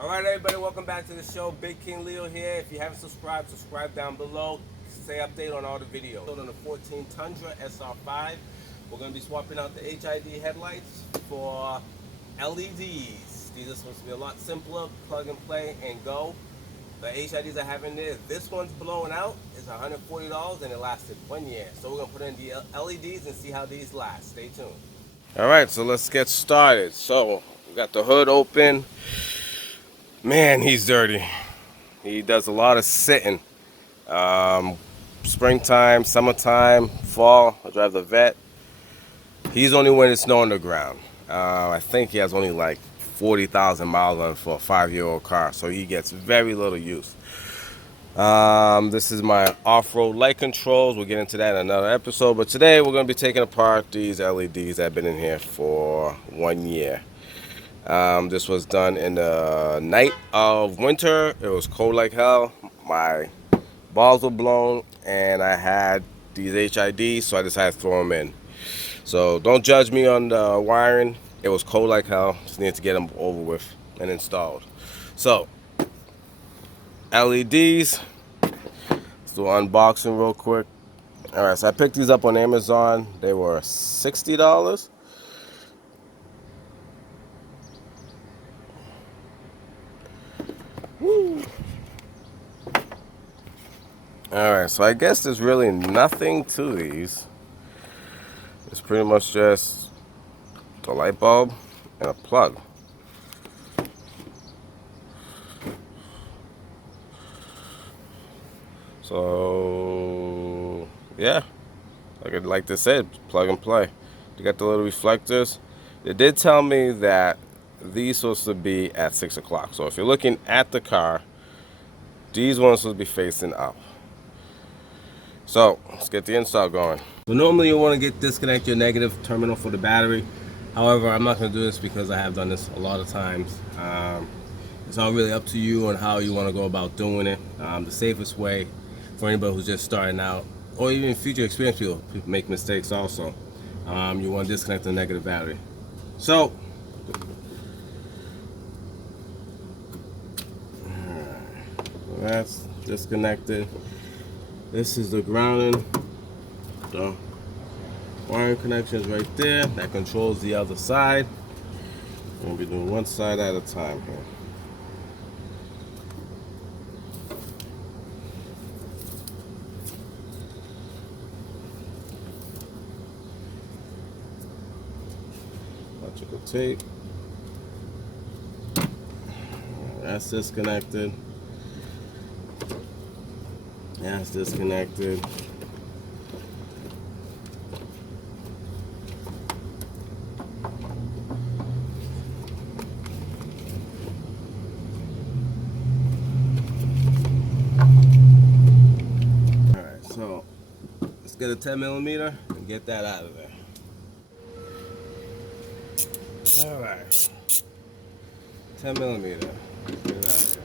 Alright everybody, welcome back to the show. Big King Leo here. If you haven't subscribed, subscribe down below. Stay updated on all the videos. On the 14 Tundra SR5, we're going to be swapping out the h.i.d headlights for l.e.d.s. These are supposed to be a lot simpler, plug and play and go. The h.i.ds I have in there, this one's blowing out. It's $140 and it lasted 1 year. So we're going to put in the l.e.d.s and see how these last. Stay tuned. Alright, so let's get started. So we got the hood open. Man, he's dirty. He does a lot of sitting. Springtime, summertime, fall, I drive the Vet. He's only when it's snow on the ground. I think he has only like 40,000 miles on it for a 5-year-old car, so he gets very little use. This is my off-road light controls. We'll get into that in another episode, but today we're going to be taking apart these LEDs that have been in here for 1 year. This was done in the night of winter. It was cold like hell. My balls were blown and I had these h.i.ds, so I decided to throw them in. So don't judge me on the wiring. It was cold like hell. Just needed to get them over with and installed. So LEDs. Let's do an unboxing real quick. Alright, so I picked these up on Amazon. They were $60. Woo. Alright, so I guess there's really nothing to these. It's pretty much just the light bulb and a plug. So yeah, like they said, plug and play. You got the little reflectors. They did tell me that these supposed to be at 6 o'clock. So if you're looking at the car, these ones supposed to be facing up. So let's get the install going. So normally you want to disconnect your negative terminal for the battery. However, I'm not going to do this because I have done this a lot of times. It's all really up to you on how you want to go about doing it. The safest way for anybody who's just starting out, or even future experienced people make mistakes also. You want to disconnect the negative battery. So that's disconnected. This is the grounding. The wiring connection is right there. That controls the other side. I'm going to be doing one side at a time here. Electrical tape. That's disconnected. That's disconnected. Alright, so let's get a 10mm and get that out of there. Alright. 10mm. Get it out of there.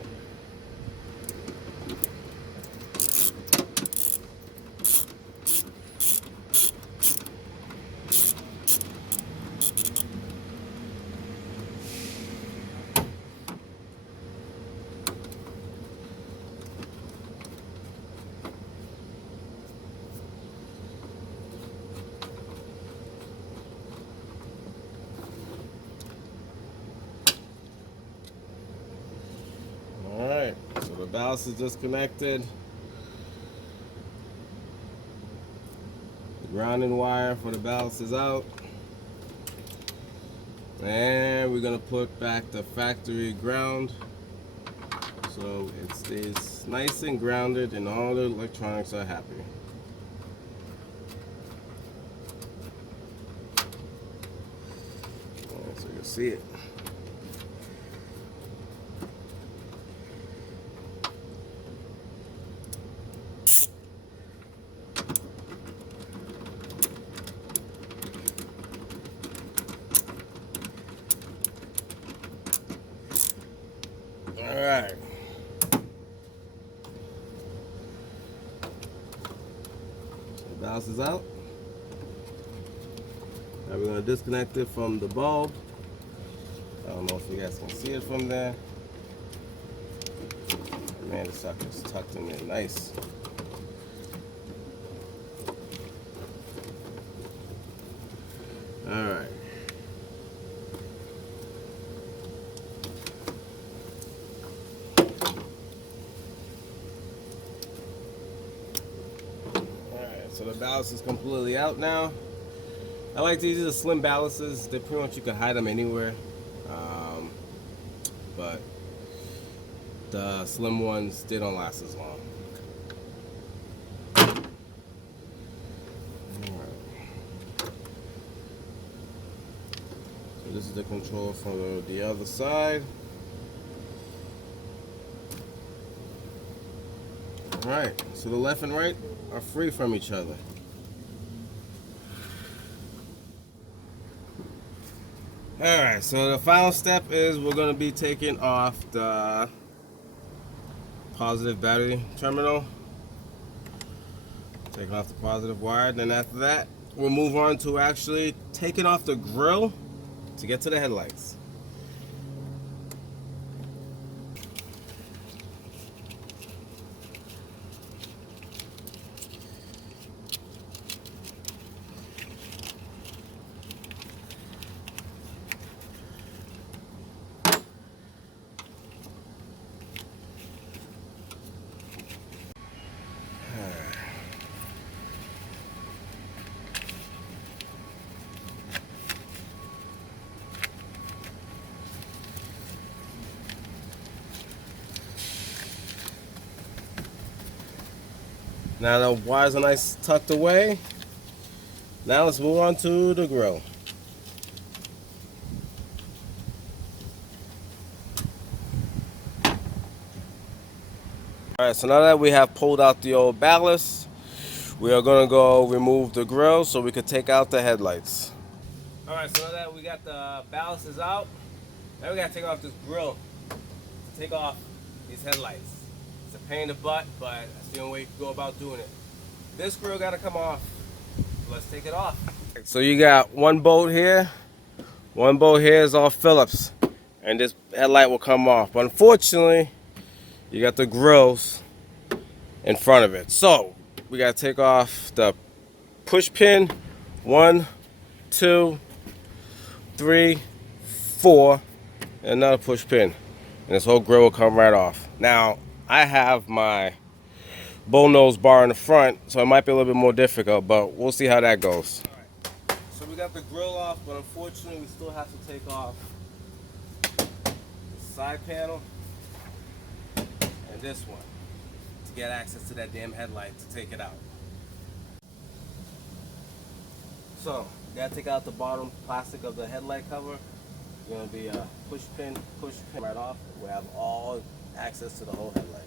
Alright, so the ballast is disconnected. The grounding wire for the ballast is out. And we're going to put back the factory ground so it stays nice and grounded and all the electronics are happy. So you can see it. Alright. The ballast is out. Now we're going to disconnect it from the bulb. I don't know if you guys can see it from there. Man, the sucker's tucked in there. Nice. Alright. So the ballast is completely out now. I like these are the slim ballasts. They're pretty much, you can hide them anywhere. But the slim ones, they don't last as long. So this is the control from the other side. Alright, so the left and right are free from each other. Alright, so the final step is we're going to be taking off the positive battery terminal. Taking off the positive wire. Then after that, we'll move on to actually taking off the grill to get to the headlights. Now the wires are nice tucked away. Now let's move on to the grill. Alright, so now that we have pulled out the old ballast, we are going to go remove the grill so we could take out the headlights. Alright, so now that we got the ballasts out, now we got to take off this grill to take off these headlights. It's a pain in the butt, but that's the only way you can go about doing it. This grill got to come off. So let's take it off. So you got one bolt here is all Phillips, and this headlight will come off. But unfortunately, you got the grills in front of it. So we got to take off the push pin. 1, 2, 3, 4, and another push pin. And this whole grill will come right off. Now, I have my bullnose bar in the front, so it might be a little bit more difficult, but we'll see how that goes. Alright, so we got the grill off, but unfortunately we still have to take off the side panel and this one to get access to that damn headlight to take it out. So, you gotta take out the bottom plastic of the headlight cover. It's gonna be a push pin right off. We have all access to the whole headlight.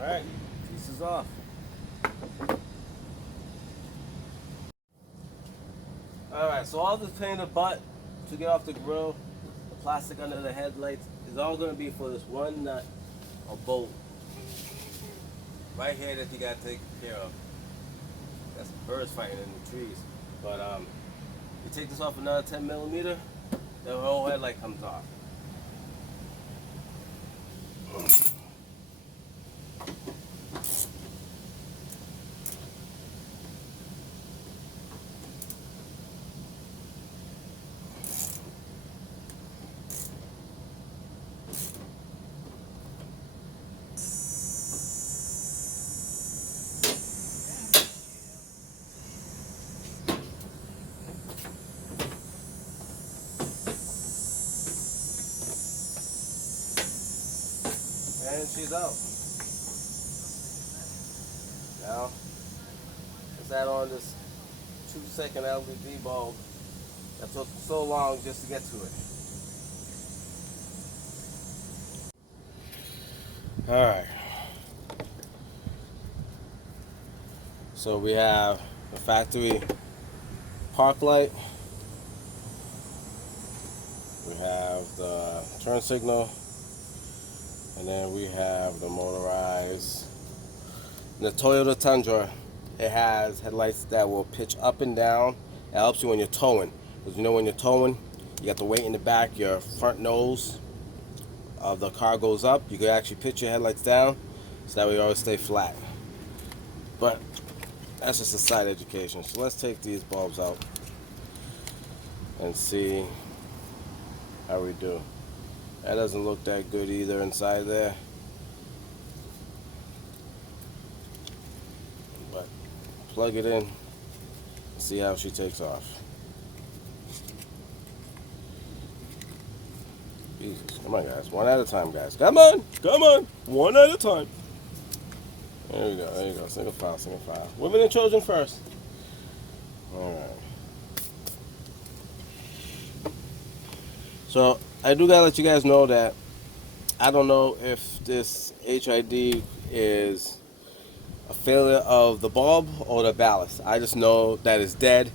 Alright, piece is off. Alright, so all this pain in the butt to get off the grill, the plastic under the headlights, is all going to be for this one nut or bolt right here that you got to take care of. That's birds fighting in the trees. But you take this off another 10 millimeter, the whole headlight comes off. And she's out. Now, let's add on this 2-second LED bulb that took so long just to get to it. Alright. So we have the factory park light. We have the turn signal. And then we have the motorized. The Toyota Tundra, it has headlights that will pitch up and down. It helps you when you're towing. Because you know when you're towing, you got the weight in the back, your front nose of the car goes up. You can actually pitch your headlights down so that way you always stay flat. But that's just a side education. So let's take these bulbs out and see how we do. That doesn't look that good either inside there. But plug it in, see how she takes off. Jesus, come on guys, one at a time guys. Come on, one at a time. There you go, single file. Women and children first. Alright. So, I do gotta let you guys know that I don't know if this h.i.d is a failure of the bulb or the ballast. I just know that it's dead,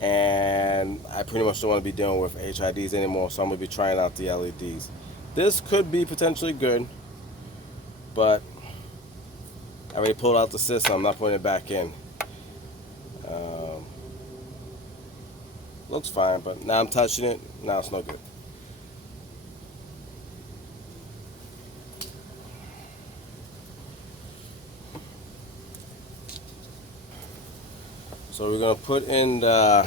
and I pretty much don't want to be dealing with h.i.ds anymore, so I'm going to be trying out the l.e.d.s. This could be potentially good, but I already pulled out the system. I'm not putting it back in. Looks fine, but now I'm touching it. Now it's no good. So we're going to put in the...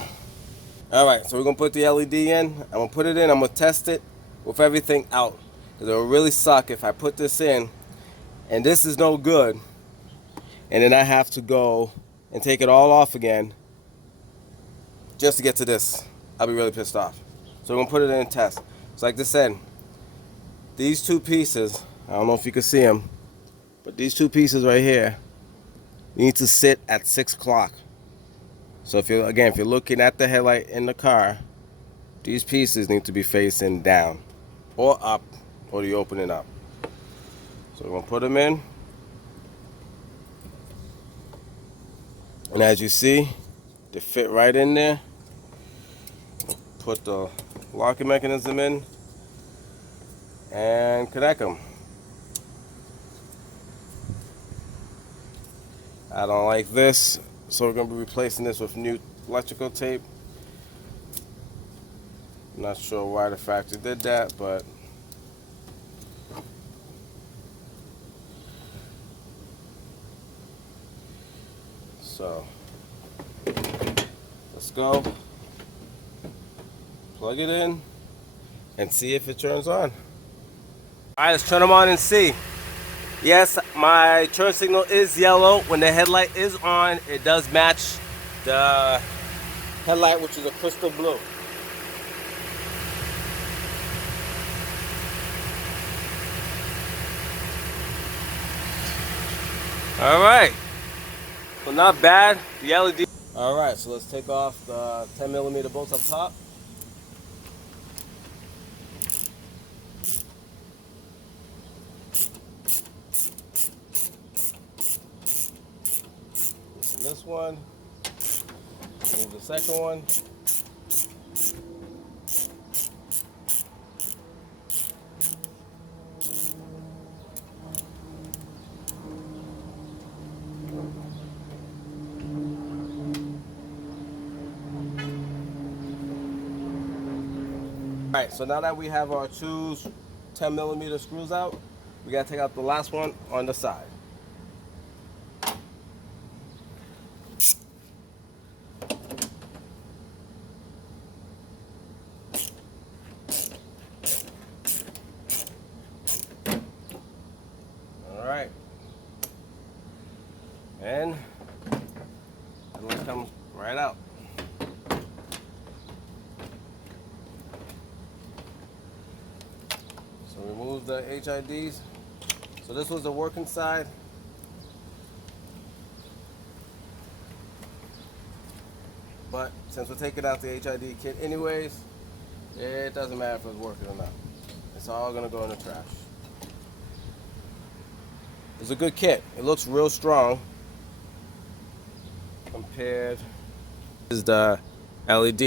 Alright, so we're going to put the LED in. I'm going to put it in. I'm going to test it with everything out. Because it will really suck if I put this in and this is no good. And then I have to go and take it all off again just to get to this. I'll be really pissed off. So we're going to put it in and test. So like I said, these two pieces, I don't know if you can see them, but these two pieces right here need to sit at 6 o'clock. So if you're looking at the headlight in the car, these pieces need to be facing down or up, or you open it up. So we're going to put them in. And as you see, they fit right in there. Put the locking mechanism in and connect them. I don't like this, so we're going to be replacing this with new electrical tape. I'm not sure why the factory did that, but so let's go plug it in and see if it turns on. Alright, let's turn them on and see. Yes, my turn signal is yellow. When the headlight is on, it does match the headlight, which is a crystal blue. Alright, well, not bad. The LED. Alright, so let's take off the 10mm bolts up top. This one, move the second one. Alright, so now that we have our two 10mm screws out, we gotta take out the last one on the side. Alright. And it will come right out. So remove the h.i.ds. So this was the working side. But since we're taking out the h.i.d kit anyways, it doesn't matter if it's working or not. It's all gonna go in the trash. It's a good kit. It looks real strong compared. This is the LED.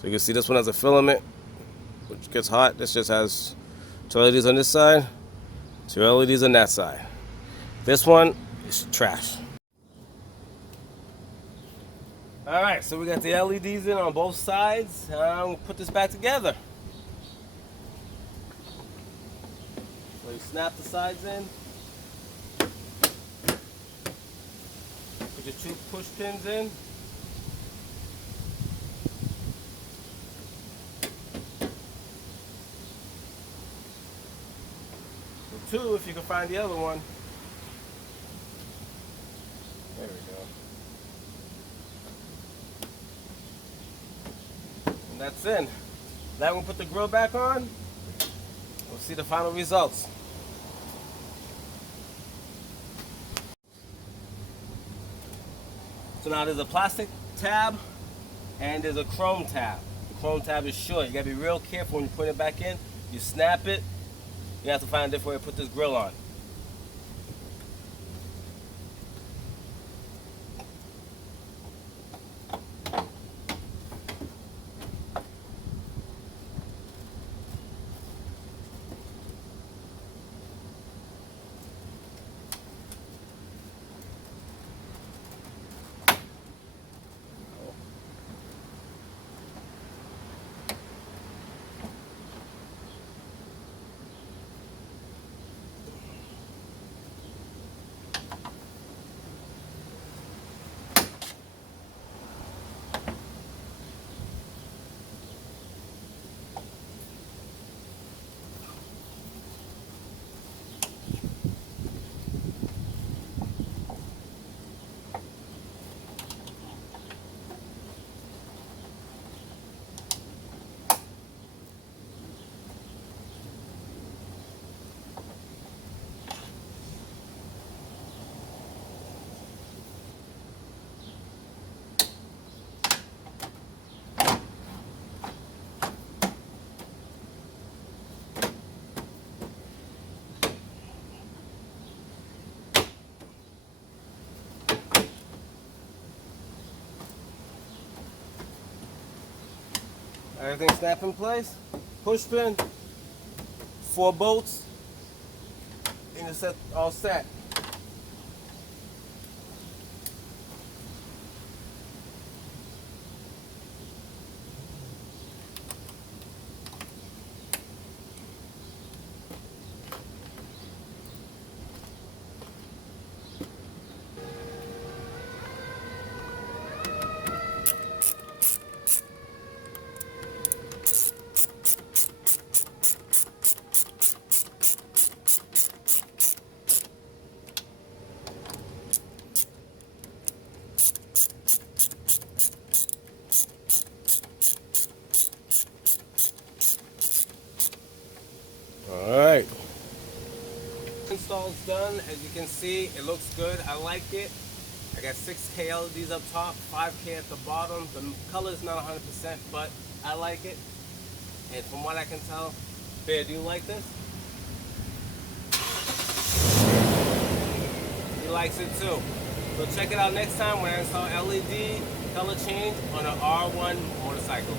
So you can see this one has a filament, which gets hot. This just has 2 LEDs on this side, 2 LEDs on that side. This one is trash. All right, so we got the LEDs in on both sides. We'll put this back together. So you snap the sides in. Put your 2 push pins in. Or 2 if you can find the other one. There we go. And that's in. Now we'll put the grill back on. We'll see the final results. So now there's a plastic tab and there's a chrome tab. The chrome tab is short. You gotta be real careful when you put it back in. You snap it. You have to find a different way to put this grill on. Everything snap in place. Push pin, 4 bolts, and you're set, all set. Alright. Install's done. As you can see, it looks good. I like it. I got 6K LEDs up top, 5K at the bottom. The color is not 100%, but I like it. And from what I can tell, Bear, do you like this? He likes it too. So check it out next time when I install LED color change on an R1 motorcycle.